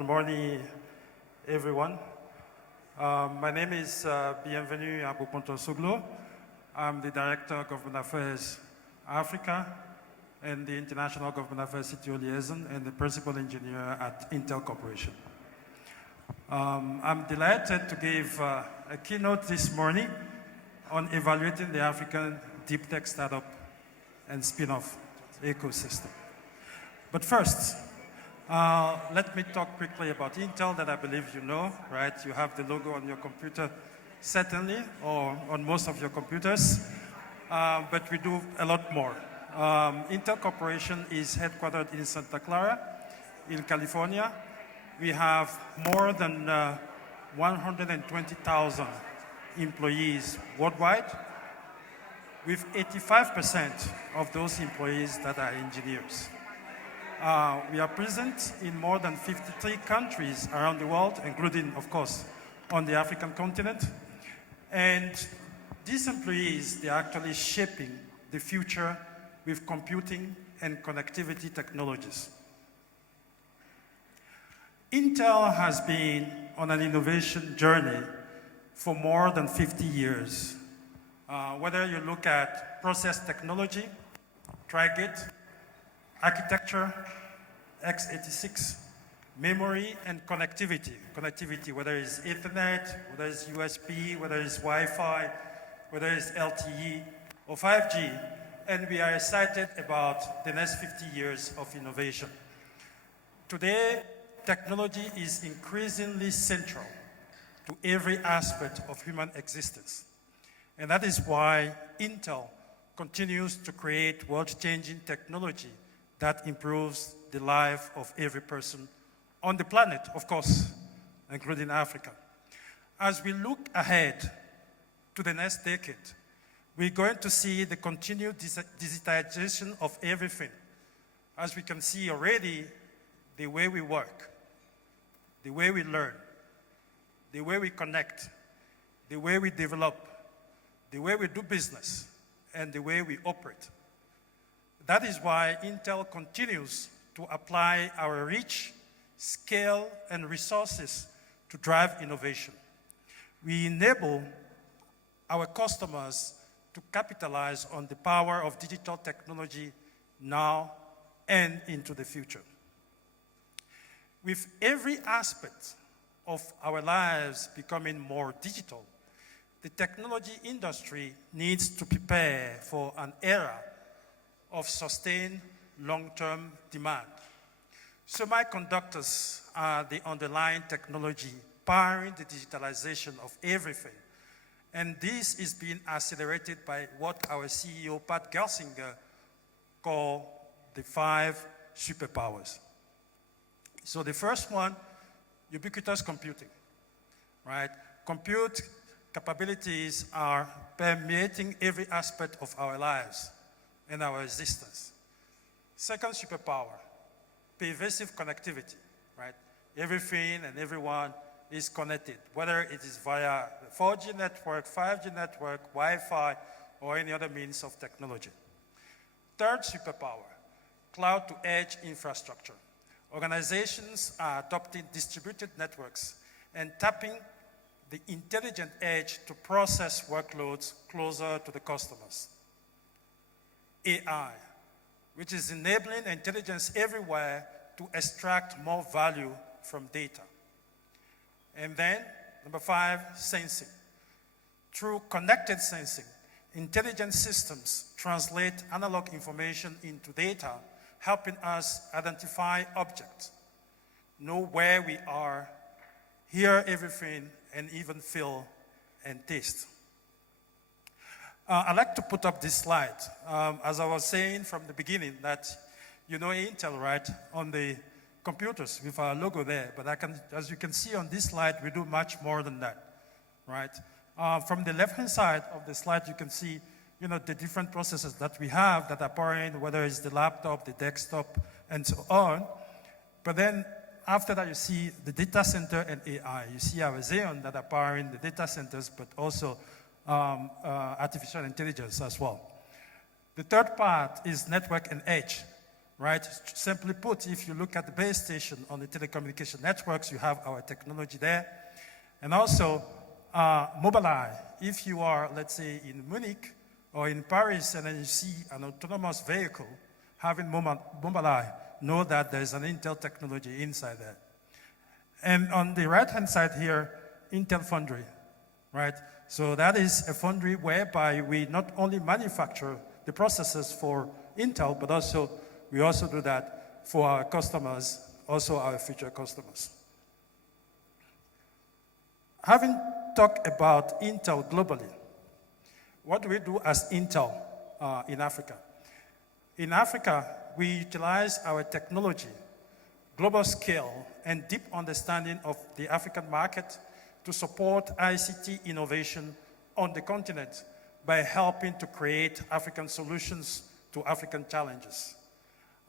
Good morning, everyone. My name is Bienvenu Aboponto-Soglo. I'm the Director of Government Affairs Africa and the International Government Affairs CTO Liaison and the Principal Engineer at Intel Corporation. I'm delighted to give a keynote this morning on evaluating the African deep tech startup and spin-off ecosystem. But first, let me talk quickly about Intel that I believe you know, right? You have the logo on your computer, certainly, or on most of your computers, but we do a lot more. Intel Corporation is headquartered in Santa Clara, in California. We have more than 120,000 employees worldwide, with 85% of those employees that are engineers. We are present in more than 53 countries around the world, including, of course, on the African continent. And these employees, they're actually shaping the future with computing and connectivity technologies. Intel has been on an innovation journey for more than 50 years. Whether you look at process technology, Tri-Gate, architecture, x86, memory, and connectivity. Connectivity, whether it's Ethernet, whether it's USB, whether it's Wi-Fi, whether it's LTE or 5G. And we are excited about the next 50 years of innovation. Today, technology is increasingly central to every aspect of human existence. And that is why Intel continues to create world-changing technology that improves the life of every person on the planet, of course, including Africa. As we look ahead to the next decade, we're going to see the continued digitization of everything. As we can see already, the way we work, the way we learn, the way we connect, the way we develop, the way we do business, and the way we operate. That is why Intel continues to apply our reach, scale, and resources to drive innovation. We enable our customers to capitalize on the power of digital technology now and into the future. With every aspect of our lives becoming more digital, the technology industry needs to prepare for an era of sustained long-term demand. Semiconductors are the underlying technology powering the digitalization of everything. And this is being accelerated by what our CEO, Pat Gelsinger, called the 5 superpowers. So the first one, ubiquitous computing, right? Compute capabilities are permeating every aspect of our lives and our existence. Second superpower, pervasive connectivity, right? Everything and everyone is connected, whether it is via 4G network, 5G network, Wi-Fi, or any other means of technology. Third superpower, cloud-to-edge infrastructure. Organizations are adopting distributed networks and tapping the intelligent edge to process workloads closer to the customers. AI, which is enabling intelligence everywhere to extract more value from data. And then, number 5, sensing. Through connected sensing, intelligent systems translate analog information into data, helping us identify objects, know where we are, hear everything, and even feel and taste. I'd like to put up this slide. As I was saying from the beginning that, you know Intel, right, on the computers with our logo there, but as you can see on this slide, we do much more than that, right? From the left-hand side of the slide, you can see, you know, the different processes that we have that are powering, whether it's the laptop, the desktop, and so on. But then after that, you see the data center and AI. You see our Xeon that are powering the data centers, but also artificial intelligence as well. The third part is network and edge, right? Simply put, if you look at the base station on the telecommunication networks, you have our technology there. And also, Mobileye, if you are, let's say, in Munich or in Paris and then you see an autonomous vehicle having Mobileye, know that there's an Intel technology inside there. And on the right-hand side here, Intel Foundry, right? So that is a foundry whereby we not only manufacture the processors for Intel, but also we also do that for our customers, also our future customers. Having talked about Intel globally, what do we do as Intel in Africa? In Africa, we utilize our technology, global scale, and deep understanding of the African market to support ICT innovation on the continent by helping to create African solutions to African challenges.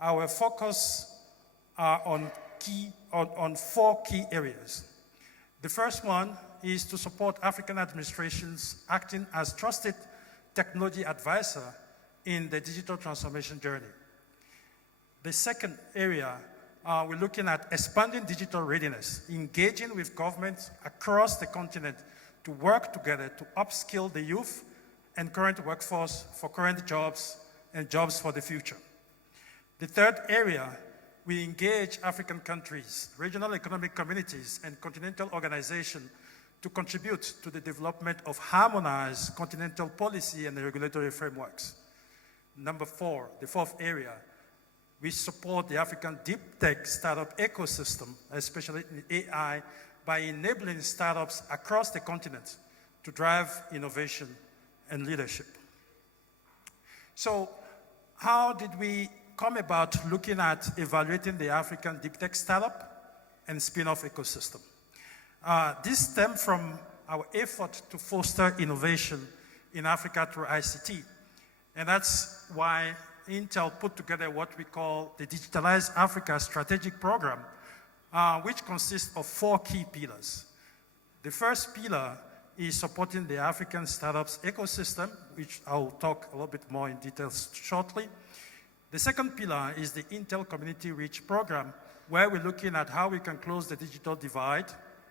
Our focus are on 4 key areas. The first one is to support African administrations acting as trusted technology advisor in the digital transformation journey. The second area, we're looking at expanding digital readiness, engaging with governments across the continent to work together to upskill the youth and current workforce for current jobs and jobs for the future. The third area, we engage African countries, regional economic communities, and continental organizations to contribute to the development of harmonized continental policy and regulatory frameworks. Number 4, the fourth area, we support the African deep tech startup ecosystem, especially in AI, by enabling startups across the continent to drive innovation and leadership. So how did we come about looking at evaluating the African deep tech startup and spin-off ecosystem? This stemmed from our effort to foster innovation in Africa through ICT. And that's why Intel put together what we call the Digitalize Africa Strategic Program, which consists of 4 key pillars. The first pillar is supporting the African startups ecosystem, which I'll talk a little bit more in details shortly. The second pillar is the Intel Community Reach Program, where we're looking at how we can close the digital divide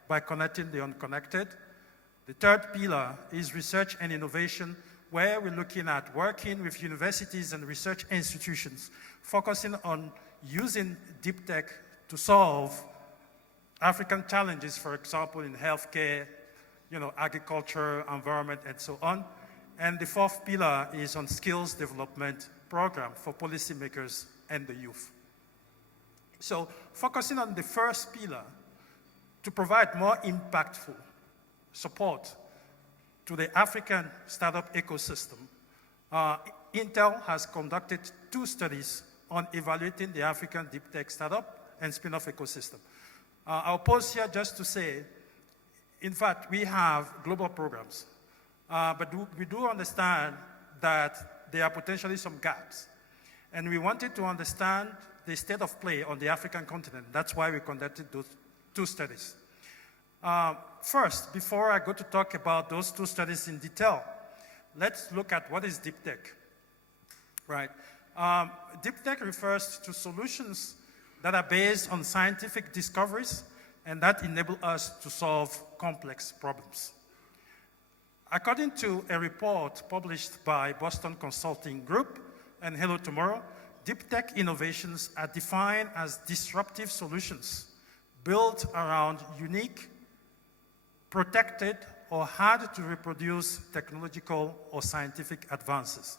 by connecting the unconnected. The third pillar is research and innovation, where we're looking at working with universities and research institutions, focusing on using deep tech to solve African challenges, for example, in healthcare, agriculture, environment, and so on. And the fourth pillar is on skills development program for policymakers and the youth. So focusing on the first pillar, to provide more impactful support to the African startup ecosystem, Intel has conducted 2 studies on evaluating the African deep tech startup and spin-off ecosystem. I'll pause here just to say, in fact, we have global programs, but we do understand that there are potentially some gaps. And we wanted to understand the state of play on the African continent. That's why we conducted those 2 studies. First, before I go to talk about those 2 studies in detail, let's look at what is deep tech, right? Deep tech refers to solutions that are based on scientific discoveries and that enable us to solve complex problems. According to a report published by Boston Consulting Group and Hello Tomorrow, deep tech innovations are defined as disruptive solutions built around unique, protected, or hard to reproduce technological or scientific advances.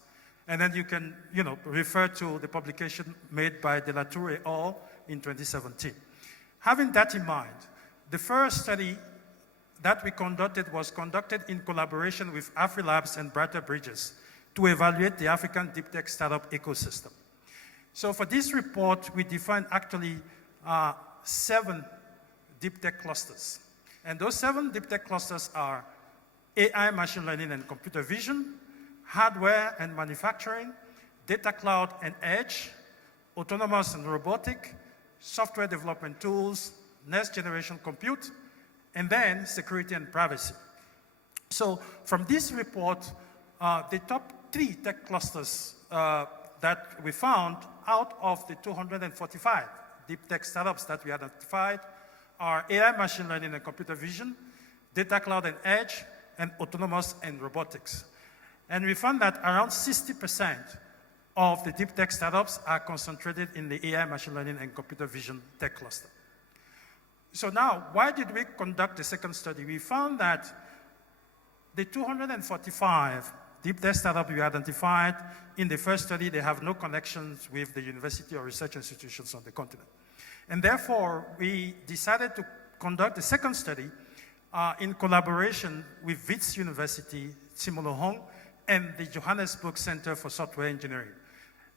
And then you can refer to the publication made by De La Tour et al. In 2017. Having that in mind, the first study that we conducted was conducted in collaboration with AfriLabs and Brighter Bridges to evaluate the African deep tech startup ecosystem. So for this report, we defined actually 7 deep tech clusters. And those 7 deep tech clusters are AI, machine learning and computer vision, hardware and manufacturing, data cloud and edge, autonomous and robotic, software development tools, next generation compute, and then security and privacy. So from this report, the top 3 tech clusters that we found out of the 245 deep tech startups that we identified are AI, machine learning, and computer vision, data cloud and edge, and autonomous and robotics. And we found that around 60% of the deep tech startups are concentrated in the AI, machine learning, and computer vision tech cluster. So now, why did we conduct the second study? We found that the 245 deep tech startups we identified in the first study, they have no connections with the university or research institutions on the continent. And therefore, we decided to conduct the second study in collaboration with Wits University, Tshimolohong, and the Johannesburg Center for Software Engineering.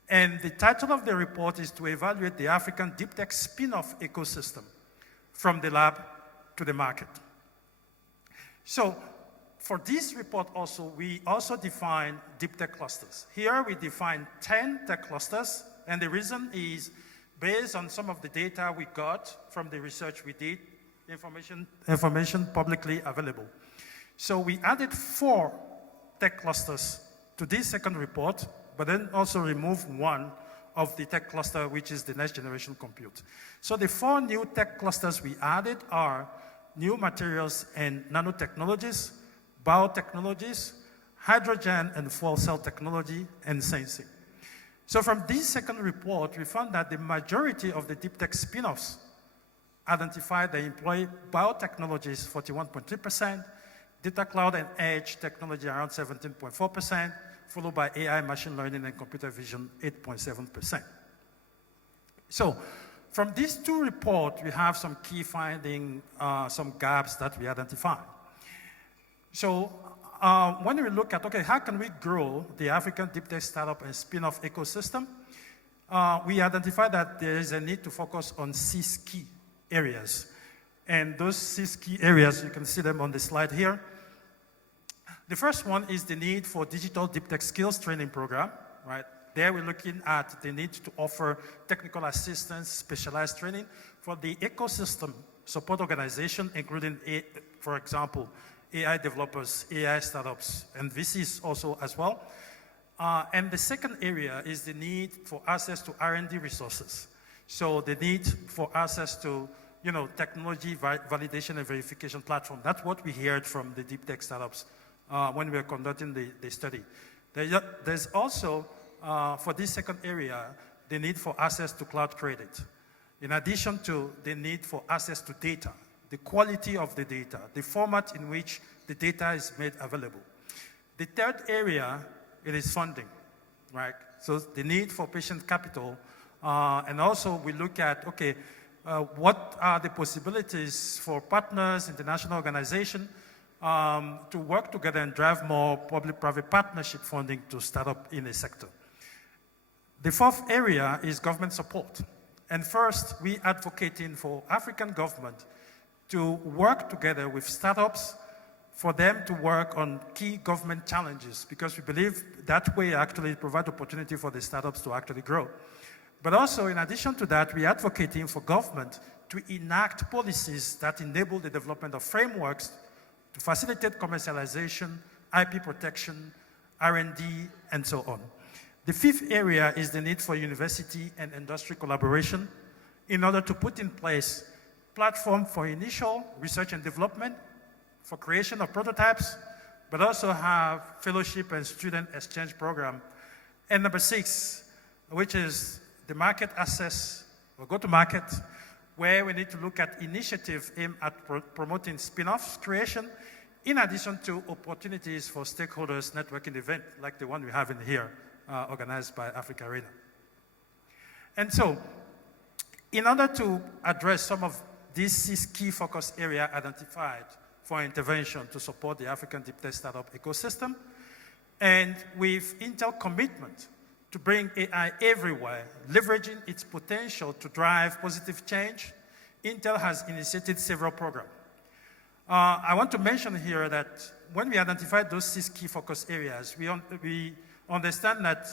And the title of the report is to evaluate the African deep tech spin-off ecosystem from the lab to the market. So for this report also, we also define deep tech clusters. Here we define 10 tech clusters, and the reason is based on some of the data we got from the research we did, information publicly available. So we added 4 tech clusters to this second report, but then also removed one of the tech cluster, which is the next generation compute. So the 4 new tech clusters we added are new materials and nanotechnologies, biotechnologies, hydrogen and fuel cell technology, and sensing. So from this second report, we found that the majority of the deep tech spin-offs identified they employ biotechnologies 41.3%, data cloud and edge technology around 17.4%, followed by AI, machine learning, and computer vision 8.7%. So from these 2 reports, we have some key findings, some gaps that we identified. So when we look at, okay, how can we grow the African deep tech startup and spin-off ecosystem, we identified that there is a need to focus on 6 key areas. And those 6 key areas, you can see them on the slide here. The first one is the need for digital deep tech skills training program, right? There we're looking at the need to offer technical assistance, specialized training for the ecosystem support organization, including, for example, AI developers, AI startups, and VCs also as well. And the second area is the need for access to R&D resources. So the need for access to technology validation and verification platform. That's what we heard from the deep tech startups when we were conducting the study. There's also, for this second area, the need for access to cloud credit. In addition to the need for access to data, the quality of the data, the format in which the data is made available. The third area, it is funding, right? So the need for patient capital, and also we look at, okay, what are the possibilities for partners, international organizations, to work together and drive more public-private partnership funding to start up in a sector. The fourth area is government support. And first, we advocating for African government to work together with startups for them to work on key government challenges, because we believe that way actually provide opportunity for the startups to actually grow. But also, in addition to that, we're advocating for government to enact policies that enable the development of frameworks to facilitate commercialization, IP protection, R&D, and so on. The fifth area is the need for university and industry collaboration in order to put in place platform for initial research and development, for creation of prototypes, but also have fellowship and student exchange program. And number 6, which is the market access or go-to-market, where we need to look at initiatives aimed at promoting spin-offs creation, in addition to opportunities for stakeholders networking event like the one we have in here, organized by Africa Arena. And so, in order to address some of these 6 key focus areas identified for intervention to support the African deep tech startup ecosystem, and with Intel commitment to bring AI everywhere, leveraging its potential to drive positive change, Intel has initiated several programs. I want to mention here that when we identified those 6 key focus areas, we understand that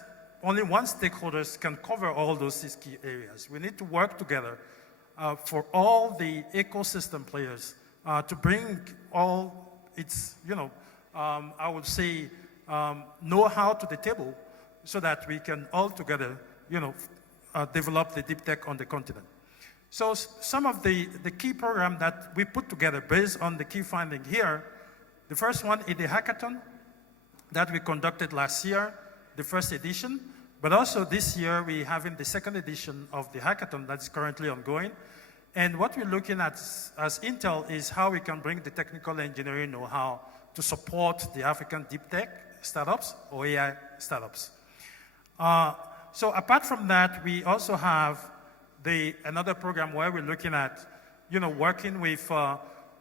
only one stakeholder can cover all those 6 key areas. We need to work together for all the ecosystem players to bring all its, I would say, know-how to the table so that we can all together, develop the deep tech on the continent. So some of the key programs that we put together based on the key finding here, the first one is the hackathon that we conducted last year, the first edition, but also this year we having the second edition of the hackathon that is currently ongoing. And what we're looking at as Intel is how we can bring the technical engineering know-how to support the African deep tech startups or AI startups. So apart from that, we also have another program where we're looking at, working with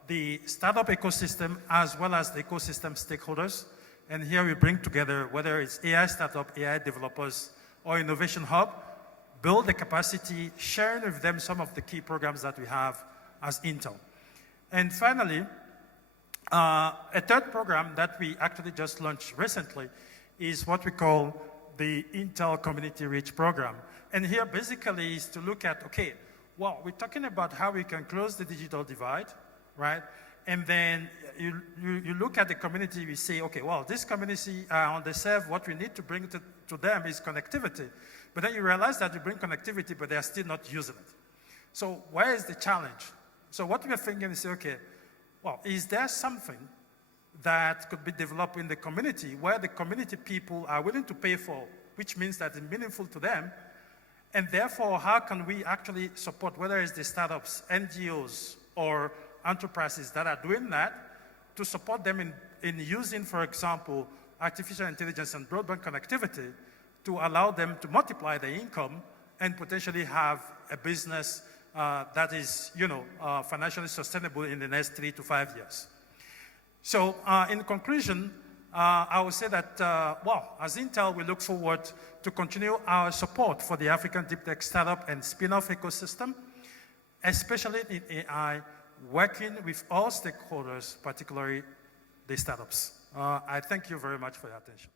the startup ecosystem as well as the ecosystem stakeholders. And here we bring together, whether it's AI startup, AI developers, or Innovation Hub, build the capacity, sharing with them some of the key programs that we have as Intel. And finally, a third program that we actually just launched recently is what we call the Intel Community Reach program. And here basically is to look at, okay, well, we're talking about how we can close the digital divide, right? And then you look at the community, we say, okay, well, this community underserved, what we need to bring to them is connectivity. But then you realize that you bring connectivity, but they are still not using it. So where is the challenge? So what we are thinking is, okay, well, is there something that could be developed in the community where the community people are willing to pay for, which means that it's meaningful to them, and therefore, how can we actually support, whether it's the startups, NGOs, or enterprises that are doing that, to support them in using, for example, artificial intelligence and broadband connectivity to allow them to multiply their income and potentially have a business that is, financially sustainable in the next 3 to 5 years. So in conclusion, I would say that, as Intel, we look forward to continue our support for the African deep tech startup and spin-off ecosystem, especially in AI, working with all stakeholders, particularly the startups. I thank you very much for your attention.